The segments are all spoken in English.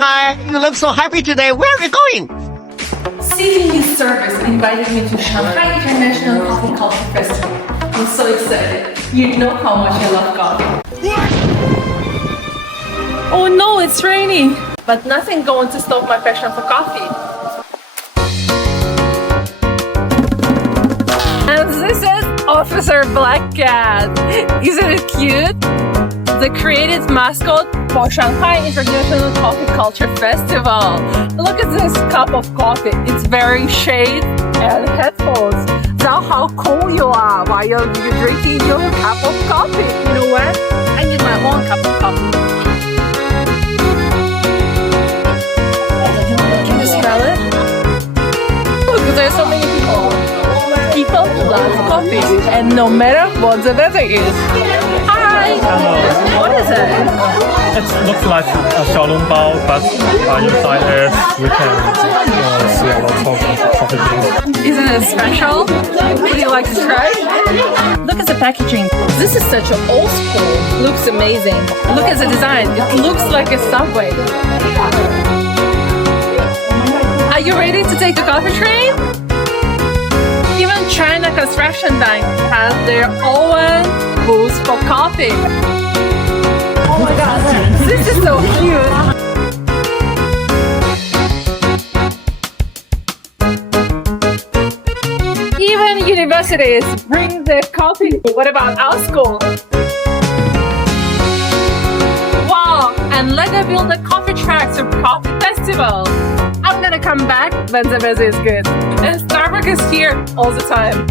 Shanghai, you look so happy today. Where are you going? Seeing his service invited me to Shanghai International Coffee Culture Festival. I'm so excited. You know how much I love coffee. Oh no, it's raining. But nothing going to stop my passion for coffee. And this is Officer Black Cat. Isn't it cute? The creative mascot for Shanghai International Coffee Culture Festival. Look at this cup of coffee. It's very shade and headphones. Now how cool you are while you're drinking your cup of coffee. You know what? I need my own cup of coffee. Can you smell it? Look, there's so many people. People love coffee, and no matter what the weather is. Hi! What is it? It looks like a xiaolongbao, but inside it we can see a lot of coffee beans. Isn't it special? Would you like to try? Look at the packaging. This is such an old school. Looks amazing. Look at the design. It looks like a subway. Are you ready to take the coffee train? Even China Construction Bank has their own booth for coffee. Oh my god, this is so cute. Even universities bring their coffee. What about our school? Wow, and let them build a coffee track to coffee festival. I'm gonna come back when the weather is good. And Starbucks is here all the time.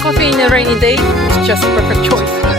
Coffee in a rainy day is just a perfect choice.